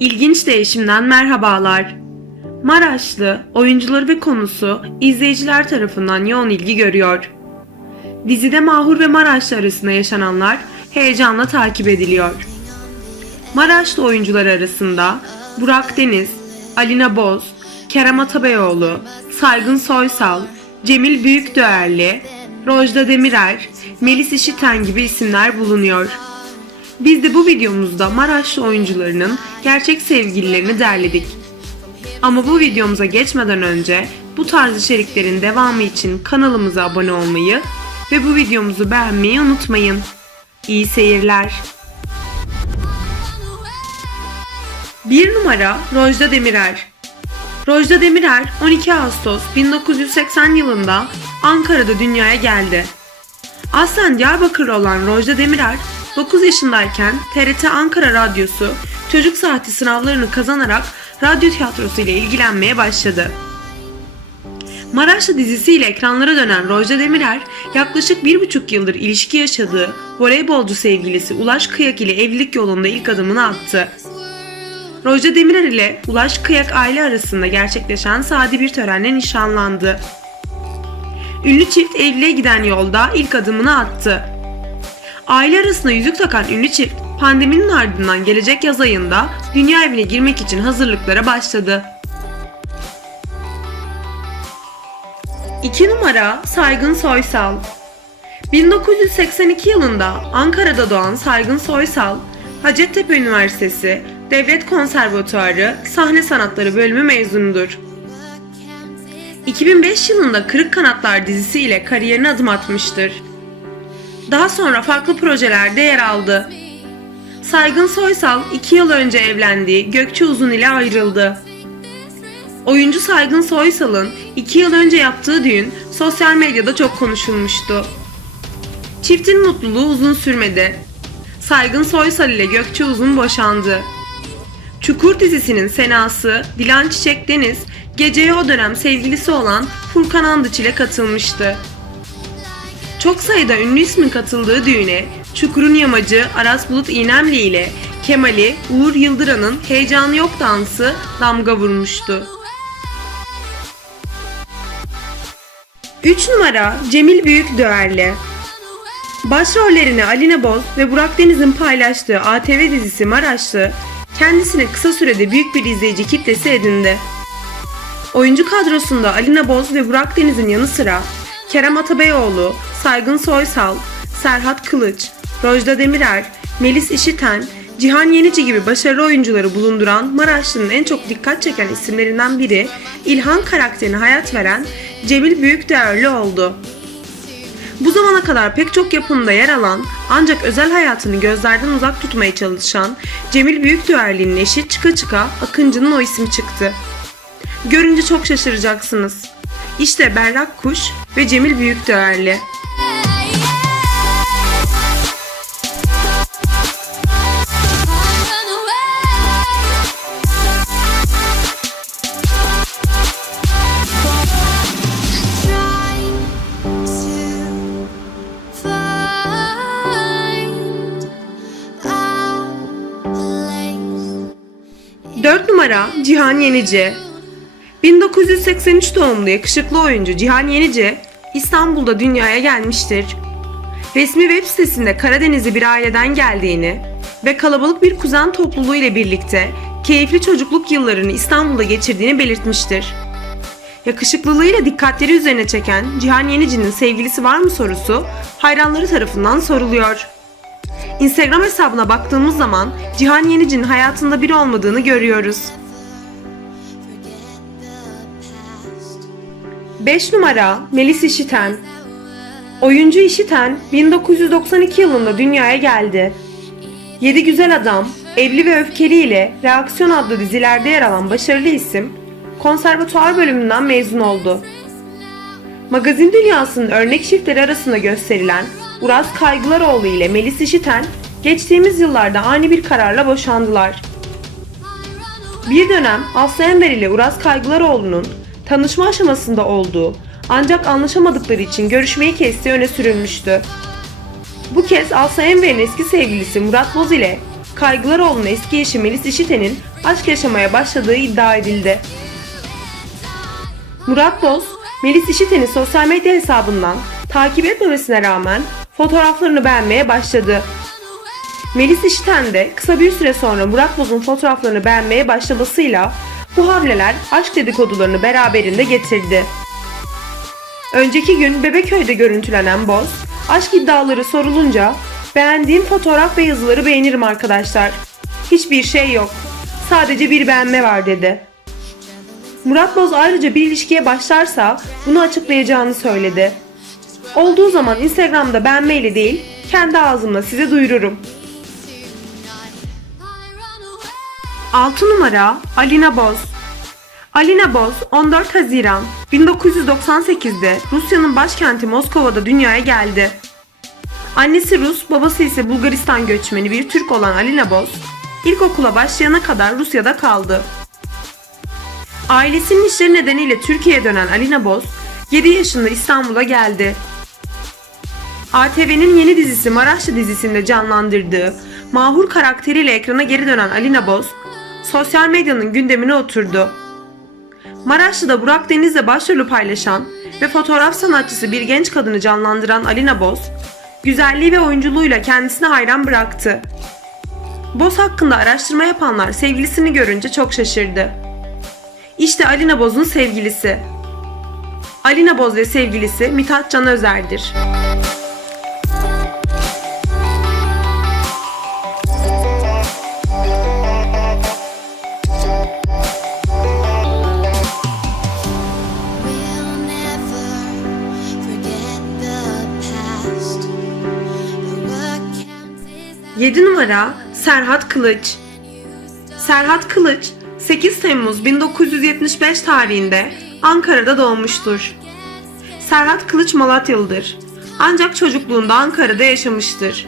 İlginç Değişim'den merhabalar. Maraşlı, oyuncuları ve konusu izleyiciler tarafından yoğun ilgi görüyor. Dizide Mahur ve Maraşlı arasında yaşananlar heyecanla takip ediliyor. Maraşlı oyuncular arasında Burak Deniz, Alina Boz, Kerem Atabeyoğlu, Saygın Soysal, Cemil Büyükdöğerli, Rojda Demirer, Melis İşiten gibi isimler bulunuyor. Biz de bu videomuzda Maraşlı oyuncularının gerçek sevgililerini derledik. Ama bu videomuza geçmeden önce bu tarz içeriklerin devamı için kanalımıza abone olmayı ve bu videomuzu beğenmeyi unutmayın. İyi seyirler. 1 numara Rojda Demirer Rojda Demirer 12 Ağustos 1980 yılında Ankara'da dünyaya geldi. Aslen Diyarbakırlı olan Rojda Demirer 9 yaşındayken TRT Ankara Radyosu çocuk saati sınavlarını kazanarak radyo tiyatrosu ile ilgilenmeye başladı. Maraşlı dizisiyle ekranlara dönen Rojda Demirer yaklaşık bir buçuk yıldır ilişki yaşadığı voleybolcu sevgilisi Ulaş Kıyak ile evlilik yolunda ilk adımını attı. Rojda Demirer ile Ulaş Kıyak aile arasında gerçekleşen sade bir törenle nişanlandı. Ünlü çift evliliğe giden yolda ilk adımını attı. Aile arasında yüzük takan ünlü çift pandeminin ardından gelecek yaz ayında dünya evine girmek için hazırlıklara başladı. 2 numara Saygın Soysal 1982 yılında Ankara'da doğan Saygın Soysal, Hacettepe Üniversitesi Devlet Konservatuarı Sahne Sanatları bölümü mezunudur. 2005 yılında Kırık Kanatlar dizisiyle kariyerine adım atmıştır. Daha sonra farklı projelerde yer aldı. Saygın Soysal 2 yıl önce evlendiği Gökçe Uzun ile ayrıldı. Oyuncu Saygın Soysal'ın 2 yıl önce yaptığı düğün sosyal medyada çok konuşulmuştu. Çiftin mutluluğu uzun sürmedi. Saygın Soysal ile Gökçe Uzun boşandı. Çukur dizisinin senası Dilan Çiçek Deniz geceye o dönem sevgilisi olan Furkan Andıç ile katılmıştı. Çok sayıda ünlü ismin katıldığı düğüne Çukur'un yamacı Aras Bulut İynemli ile Kemal'i Uğur Yıldıran'ın Heyecanı Yok dansı damga vurmuştu. 3 numara Cemil Büyükdöğerli Başrollerini Alina Boz ve Burak Deniz'in paylaştığı ATV dizisi Maraşlı, kendisine kısa sürede büyük bir izleyici kitlesi edindi. Oyuncu kadrosunda Alina Boz ve Burak Deniz'in yanı sıra Kerem Atabeyoğlu, Saygın Soysal, Serhat Kılıç, Rojda Demirer, Melis İşiten, Cihan Yenici gibi başarılı oyuncuları bulunduran Maraşlı'nın en çok dikkat çeken isimlerinden biri İlhan karakterine hayat veren Cemil Büyükdağırlı oldu. Bu zamana kadar pek çok yapımda yer alan ancak özel hayatını gözlerden uzak tutmaya çalışan Cemil Büyükdöğerli'nin eşi çıka çıka Akıncı'nın o ismi çıktı. Görünce çok şaşıracaksınız. İşte Berrak Kuş ve Cemil Büyükdöğerli. Cihan Yenici 1983 doğumlu yakışıklı oyuncu Cihan Yenici İstanbul'da dünyaya gelmiştir. Resmi web sitesinde Karadenizli bir aileden geldiğini ve kalabalık bir kuzen topluluğu ile birlikte keyifli çocukluk yıllarını İstanbul'da geçirdiğini belirtmiştir. Yakışıklılığıyla dikkatleri üzerine çeken Cihan Yenici'nin sevgilisi var mı sorusu hayranları tarafından soruluyor. Instagram hesabına baktığımız zaman Cihan Yenici'nin hayatında biri olmadığını görüyoruz. 5 numara Melis İşiten Oyuncu İşiten 1992 yılında dünyaya geldi. Yedi Güzel Adam, Evli ve Öfkeli ile Reaksiyon adlı dizilerde yer alan başarılı isim, konservatuar bölümünden mezun oldu. Magazin dünyasının örnek çiftleri arasında gösterilen Uras Kaygılaroğlu ile Melis İşiten geçtiğimiz yıllarda ani bir kararla boşandılar. Bir dönem Aslı Enver ile Uras Kaygılaroğlu'nun tanışma aşamasında olduğu ancak anlaşamadıkları için görüşmeyi kestiği öne sürülmüştü. Bu kez Aslı Enver'in eski sevgilisi Murat Boz ile Kaygılaroğlu'nun eski eşi Melis İşiten'in aşk yaşamaya başladığı iddia edildi. Murat Boz, Melis İşiten'i sosyal medya hesabından takip etmemesine rağmen fotoğraflarını beğenmeye başladı. Melis İşiten de kısa bir süre sonra Murat Boz'un fotoğraflarını beğenmeye başlamasıyla bu hamleler aşk dedikodularını beraberinde getirdi. Önceki gün Bebeköy'de görüntülenen Boz, aşk iddiaları sorulunca beğendiğim fotoğraf ve yazıları beğenirim arkadaşlar. Hiçbir şey yok. Sadece bir beğenme var dedi. Murat Boz ayrıca bir ilişkiye başlarsa bunu açıklayacağını söyledi. Olduğu zaman Instagram'da beğenmeyle değil, kendi ağzımla size duyururum. 6 numara Alina Boz Alina Boz 14 Haziran 1998'de Rusya'nın başkenti Moskova'da dünyaya geldi. Annesi Rus, babası ise Bulgaristan göçmeni bir Türk olan Alina Boz, ilkokula başlayana kadar Rusya'da kaldı. Ailesinin işleri nedeniyle Türkiye'ye dönen Alina Boz, 7 yaşında İstanbul'a geldi. ATV'nin yeni dizisi Maraşlı dizisinde canlandırdığı Mahur karakteriyle ekrana geri dönen Alina Boz, sosyal medyanın gündemine oturdu. Maraşlı'da Burak Deniz'le başrolü paylaşan ve fotoğraf sanatçısı bir genç kadını canlandıran Alina Boz, güzelliği ve oyunculuğuyla kendisine hayran bıraktı. Boz hakkında araştırma yapanlar sevgilisini görünce çok şaşırdı. İşte Alina Boz'un sevgilisi. Alina Boz ve sevgilisi Mithat Can Özer'dir. 7 numara Serhat Kılıç Serhat Kılıç 8 Temmuz 1975 tarihinde Ankara'da doğmuştur. Serhat Kılıç Malatyalıdır. Ancak çocukluğunda Ankara'da yaşamıştır.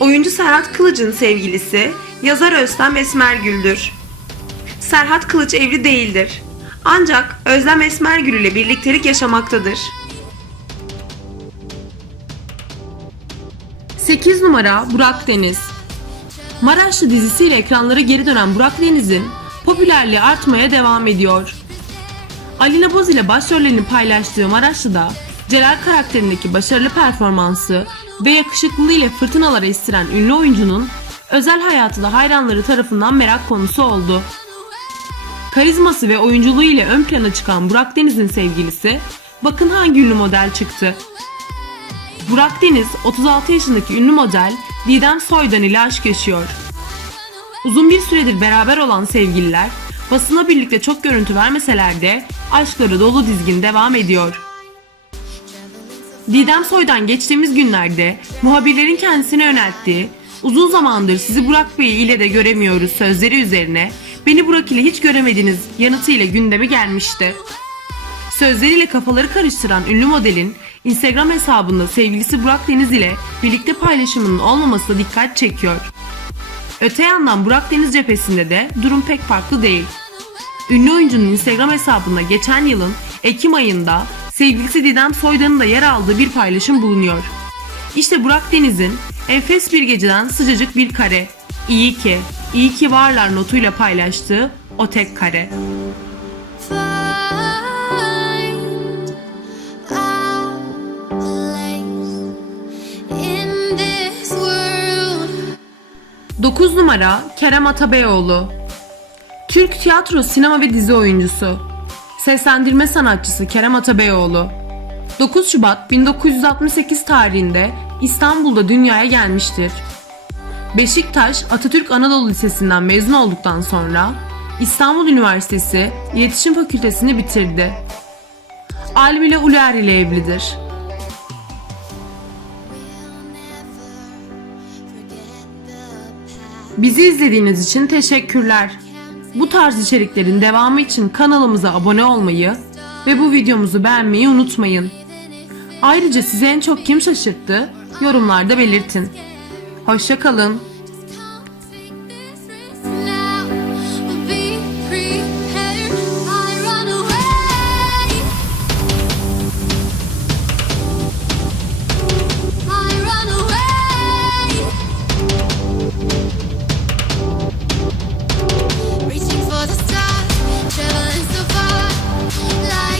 Oyuncu Serhat Kılıç'ın sevgilisi yazar Özlem Esmergül'dür. Serhat Kılıç evli değildir. Ancak Özlem Esmergül ile birliktelik yaşamaktadır. 8 numara Burak Deniz Maraşlı dizisiyle ekranlara geri dönen Burak Deniz'in popülerliği artmaya devam ediyor. Alina Boz ile başrollerini paylaştığı Maraşlı'da Celal karakterindeki başarılı performansı ve yakışıklılığı ile fırtınalara estiren ünlü oyuncunun özel hayatı da hayranları tarafından merak konusu oldu. Karizması ve oyunculuğu ile ön plana çıkan Burak Deniz'in sevgilisi bakın hangi ünlü model çıktı. Burak Deniz 36 yaşındaki ünlü model Didem Soydan ile aşk yaşıyor. Uzun bir süredir beraber olan sevgililer basına birlikte çok görüntü vermeseler de aşkları dolu dizgin devam ediyor. Didem Soydan geçtiğimiz günlerde muhabirlerin kendisine yönelttiği uzun zamandır sizi Burak Bey ile de göremiyoruz sözleri üzerine beni Burak ile hiç göremediniz yanıtıyla gündeme gelmişti. Sözleriyle kafaları karıştıran ünlü modelin Instagram hesabında sevgilisi Burak Deniz ile birlikte paylaşımının olmaması da dikkat çekiyor. Öte yandan Burak Deniz cephesinde de durum pek farklı değil. Ünlü oyuncunun Instagram hesabında geçen yılın Ekim ayında sevgilisi Didem Soydan'ın da yer aldığı bir paylaşım bulunuyor. İşte Burak Deniz'in enfes bir geceden sıcacık bir kare. İyi ki, iyi ki varlar notuyla paylaştığı o tek kare. 9 numara Kerem Atabeyoğlu Türk tiyatro, sinema ve dizi oyuncusu. Seslendirme sanatçısı Kerem Atabeyoğlu. 9 Şubat 1968 tarihinde İstanbul'da dünyaya gelmiştir. Beşiktaş Atatürk Anadolu Lisesi'nden mezun olduktan sonra İstanbul Üniversitesi İletişim Fakültesini bitirdi. Alim ile Uluer ile evlidir. Bizi izlediğiniz için teşekkürler. Bu tarz içeriklerin devamı için kanalımıza abone olmayı ve bu videomuzu beğenmeyi unutmayın. Ayrıca sizi en çok kim şaşırttı? Yorumlarda belirtin. Hoşçakalın.